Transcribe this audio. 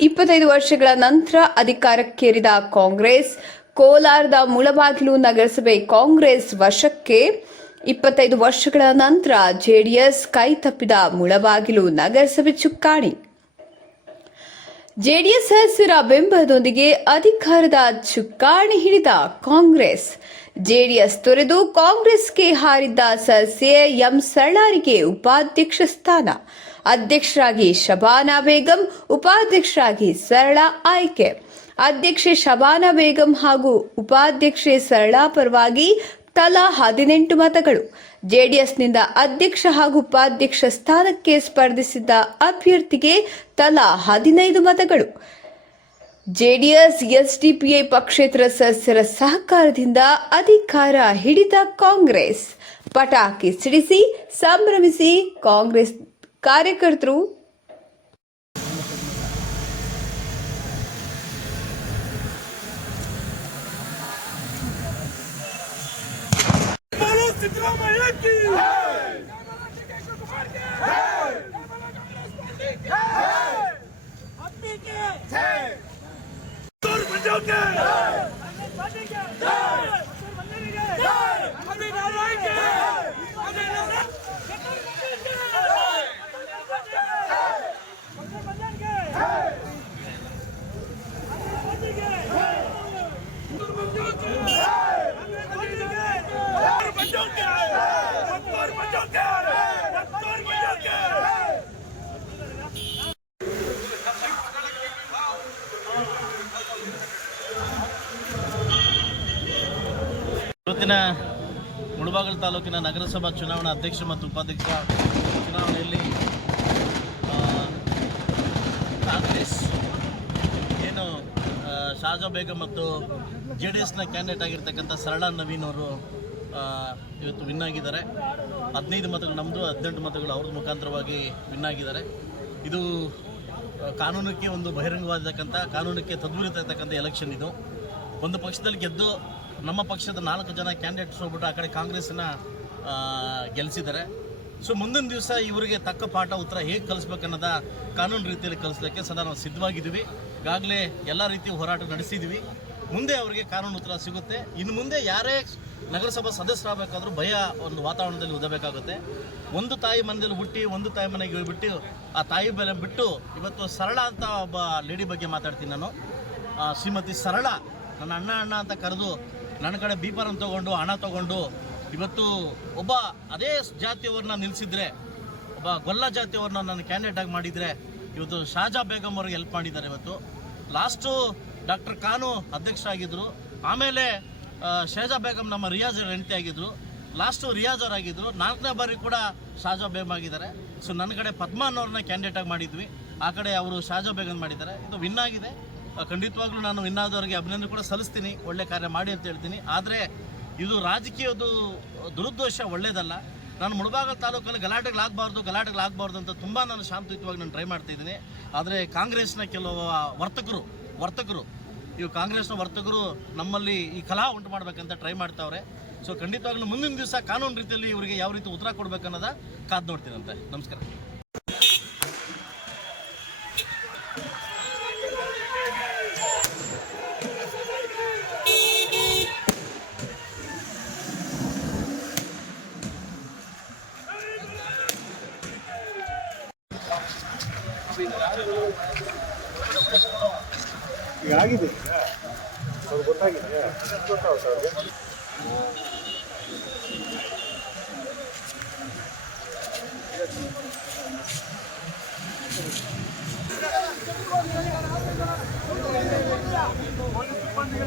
ಇಪ್ಪತ್ತೈದು ವರ್ಷಗಳ ನಂತರ ಅಧಿಕಾರಕ್ಕೇರಿದ ಕಾಂಗ್ರೆಸ್, ಕೋಲಾರದ ಮುಳಬಾಗಿಲು ನಗರಸಭೆ ಕಾಂಗ್ರೆಸ್ ವಶಕ್ಕೆ ಇಪ್ಪತ್ತೈದು ವರ್ಷಗಳ ನಂತರ ಜೆಡಿಎಸ್ ಕೈತಪ್ಪಿದ ಮುಳಬಾಗಿಲು ನಗರಸಭೆ ಚುಕ್ಕಾಣಿ. ಜೆಡಿಎಸ್ ಸದಸ್ಯರ ಬೆಂಬಲದೊಂದಿಗೆ ಅಧಿಕಾರದ ಚುಕ್ಕಾಣಿ ಹಿಡಿದ ಕಾಂಗ್ರೆಸ್. ಜೆಡಿಎಸ್ ತೊರೆದು ಕಾಂಗ್ರೆಸ್ಗೆ ಹಾರಿದ್ದ ಸದಸ್ಯೆ ಎಂ ಸಳ್ಳಾರಿಗೆ ಉಪಾಧ್ಯಕ್ಷ ಸ್ಥಾನ. ಅಧ್ಯಕ್ಷರಾಗಿ ಶಬಾನಾ ಬೇಗಂ, ಉಪಾಧ್ಯಕ್ಷರಾಗಿ ಸರಳ ಆಯ್ಕೆ. ಅಧ್ಯಕ್ಷೆ ಶಬಾನಾ ಬೇಗಂ ಹಾಗೂ ಉಪಾಧ್ಯಕ್ಷೆ ಸರಳ ಪರವಾಗಿ ತಲಾ ಹದಿನೆಂಟು ಮತಗಳು. ಜೆಡಿಎಸ್ನಿಂದ ಅಧ್ಯಕ್ಷ ಹಾಗೂ ಉಪಾಧ್ಯಕ್ಷ ಸ್ಥಾನಕ್ಕೆ ಸ್ಪರ್ಧಿಸಿದ್ದ ಅಭ್ಯರ್ಥಿಗೆ ತಲಾ ಹದಿನೈದು ಮತಗಳು. ಜೆಡಿಎಸ್ ಎಸ್ಡಿಪಿಐ ಪಕ್ಷೇತರ ಸದಸ್ಯರ ಸಹಕಾರದಿಂದ ಅಧಿಕಾರ ಹಿಡಿದ ಕಾಂಗ್ರೆಸ್. ಪಟಾಕಿ ಸಿಡಿಸಿ, ಸಂಭ್ರಮಿಸಿ ಕಾಂಗ್ರೆಸ್ ಕಾರ್ಯಕರ್ತರು Centro Miami! Hey! Hey! Throw my Hey! Hey! Hey! Hey! Hey! Hey! Hey! Hey! Hey! Hey! Hey! Hey! Hey! Hey! Hey! Hey! Hey! Hey! ಇವತ್ತಿನ ಮುಳಬಾಗಿಲು ತಾಲೂಕಿನ ನಗರಸಭಾ ಚುನಾವಣಾ ಅಧ್ಯಕ್ಷ ಮತ್ತು ಉಪಾಧ್ಯಕ್ಷ ಚುನಾವಣೆಯಲ್ಲಿ ಕಾಂಗ್ರೆಸ್ ಏನು ಶಾಜಾ ಬೇಗಂ ಮತ್ತು ಜೆ ಡಿ ಎಸ್ನ ಕ್ಯಾಂಡಿಡೇಟ್ ಆಗಿರ್ತಕ್ಕಂಥ ಸರಳ ನವೀನ್ ಅವರು ಇವತ್ತು ವಿನ್ ಆಗಿದ್ದಾರೆ. ಹದಿನೈದು ಮತಗಳು ನಮ್ಮದು ಹದಿನೆಂಟು ಮತಗಳು ಅವ್ರ ಮುಖಾಂತರವಾಗಿ ವಿನ್ ಆಗಿದ್ದಾರೆ. ಇದು ಕಾನೂನಕ್ಕೆ ಒಂದು ಬಹಿರಂಗವಾಗಿರ್ತಕ್ಕಂಥ, ಕಾನೂನಕ್ಕೆ ತದ್ವಿರುತ್ತ ಎಲೆಕ್ಷನ್ ಇದು. ಒಂದು ಪಕ್ಷದಲ್ಲಿ ಗೆದ್ದು ನಮ್ಮ ಪಕ್ಷದ ನಾಲ್ಕು ಜನ ಕ್ಯಾಂಡಿಡೇಟ್ಸ್ ಹೋಗ್ಬಿಟ್ಟು ಆ ಕಡೆ ಕಾಂಗ್ರೆಸ್ನ ಗೆಲ್ಲಿಸಿದ್ದಾರೆ ಸೊ ಮುಂದಿನ ದಿವಸ ಇವರಿಗೆ ತಕ್ಕ ಪಾಠ ಉತ್ತರ ಹೇಗೆ ಕಲಿಸ್ಬೇಕನ್ನೋದ ಕಾನೂನು ರೀತಿಯಲ್ಲಿ ಕಲಿಸ್ಲಿಕ್ಕೆ ಸದಾ ನಾವು ಸಿದ್ಧವಾಗಿದ್ದೀವಿ. ಈಗಾಗಲೇ ಎಲ್ಲ ರೀತಿ ಹೋರಾಟ ನಡೆಸಿದ್ದೀವಿ. ಮುಂದೆ ಅವರಿಗೆ ಕಾನೂನು ಉತ್ತರ ಸಿಗುತ್ತೆ. ಇನ್ನು ಮುಂದೆ ಯಾರೇ ನಗರಸಭಾ ಸದಸ್ಯರಾಗಬೇಕಾದ್ರೂ ಭಯ ಒಂದು ವಾತಾವರಣದಲ್ಲಿ ಓದಬೇಕಾಗುತ್ತೆ ಒಂದು ತಾಯಿ ಮನೆಯಲ್ಲಿ ಹುಟ್ಟಿ ಒಂದು ತಾಯಿ ಮನೆಗೆ ಬಿಟ್ಟು ಆ ತಾಯಿ ಬೆಲೆ ಬಿಟ್ಟು ಇವತ್ತು ಸರಳ ಅಂತ ಒಬ್ಬ ಲೇಡಿ ಬಗ್ಗೆ ಮಾತಾಡ್ತೀನಿ ನಾನು. ಶ್ರೀಮತಿ ಸರಳ, ನನ್ನ ಅಣ್ಣ ಅಣ್ಣ ಅಂತ ಕರೆದು ನನ್ನ ಕಡೆ ಬೀಪರನ್ನು ತಗೊಂಡು, ಹಣ ತಗೊಂಡು, ಇವತ್ತು ಒಬ್ಬ ಅದೇ ಜಾತಿಯವ್ರನ್ನ ನಿಲ್ಲಿಸಿದ್ರೆ ಒಬ್ಬ ಗೊಲ್ಲ ಜಾತಿಯವ್ರನ್ನ ನನ್ನ ಕ್ಯಾಂಡಿಡೇಟ್ ಆಗಿ ಮಾಡಿದರೆ, ಇವತ್ತು ಶಾಜಾ ಬೇಗಂ ಅವ್ರಿಗೆ ಹೆಲ್ಪ್ ಮಾಡಿದ್ದಾರೆ ಇವತ್ತು. ಲಾಸ್ಟು ಡಾಕ್ಟರ್ ಖಾನು ಅಧ್ಯಕ್ಷರಾಗಿದ್ದರು ಆಮೇಲೆ ಶೇಜಾ ಬೇಗಂ ನಮ್ಮ ರಿಯಾಜ್ ಹೆಂಡತಿ ಆಗಿದ್ದರು ಲಾಸ್ಟು ರಿಯಾಜ್ ಅವ್ರು ಆಗಿದ್ದರು ನಾಲ್ಕನೇ ಬಾರಿ ಕೂಡ ಶಾಜಾ ಬೇಗಂ ಆಗಿದ್ದಾರೆ. ಸೊ ನನ್ನ ಕಡೆ ಪದ್ಮ ಅನ್ನೋರನ್ನ ಕ್ಯಾಂಡಿಡೇಟ್ ಆಗಿ ಮಾಡಿದ್ವಿ. ಆ ಕಡೆ ಅವರು ಶಾಜಾ ಬೇಗಂ ಮಾಡಿದ್ದಾರೆ. ಇದು ವಿನ್ ಆಗಿದೆ. ಖಂಡಿತವಾಗ್ಲೂ ನಾನು ಇನ್ನಾದವರಿಗೆ ಅಭಿನಂದನೆ ಕೂಡ ಸಲ್ಲಿಸ್ತೀನಿ. ಒಳ್ಳೆ ಕಾರ್ಯ ಮಾಡಿ ಅಂತ ಹೇಳ್ತೀನಿ. ಆದರೆ ಇದು ರಾಜಕೀಯದ ದುರುದ್ದೇಶ, ಒಳ್ಳೇದಲ್ಲ. ನಾನು ಮುಳಬಾಗಲ್ ತಾಲೂಕಲ್ಲಿ ಗಲಾಟೆಗಳಾಗಬಾರ್ದು ಗಲಾಟೆಗಳಾಗಬಾರ್ದು ಅಂತ ತುಂಬ ನಾನು ಶಾಂತಯುತವಾಗಿ ನಾನು ಟ್ರೈ ಮಾಡ್ತಾ ಇದ್ದೀನಿ. ಆದರೆ ಕಾಂಗ್ರೆಸ್ನ ಕೆಲವು ವರ್ತಕರು ವರ್ತಕರು, ಇವು ಕಾಂಗ್ರೆಸ್ನ ವರ್ತಕರು ನಮ್ಮಲ್ಲಿ ಈ ಕಲಾ ಉಂಟು ಮಾಡಬೇಕಂತ ಟ್ರೈ ಮಾಡ್ತಾವ್ರೆ. ಸೊ ಖಂಡಿತವಾಗ್ಲೂ ಮುಂದಿನ ದಿವಸ ಕಾನೂನು ರೀತಿಯಲ್ಲಿ ಇವರಿಗೆ ಯಾವ ರೀತಿ ಉತ್ತರ ಕೊಡ್ಬೇಕನ್ನೋದ ಕಾದು ನೋಡ್ತೀನಂತೆ. ನಮಸ್ಕಾರ. ಈಗ ಆಗಿದೆ ಅದು ಗೊತ್ತಾಗಿದೆ ಗೊತ್ತಾವ ಸರ್ ಸಿಬ್ಬಂದಿಗೆ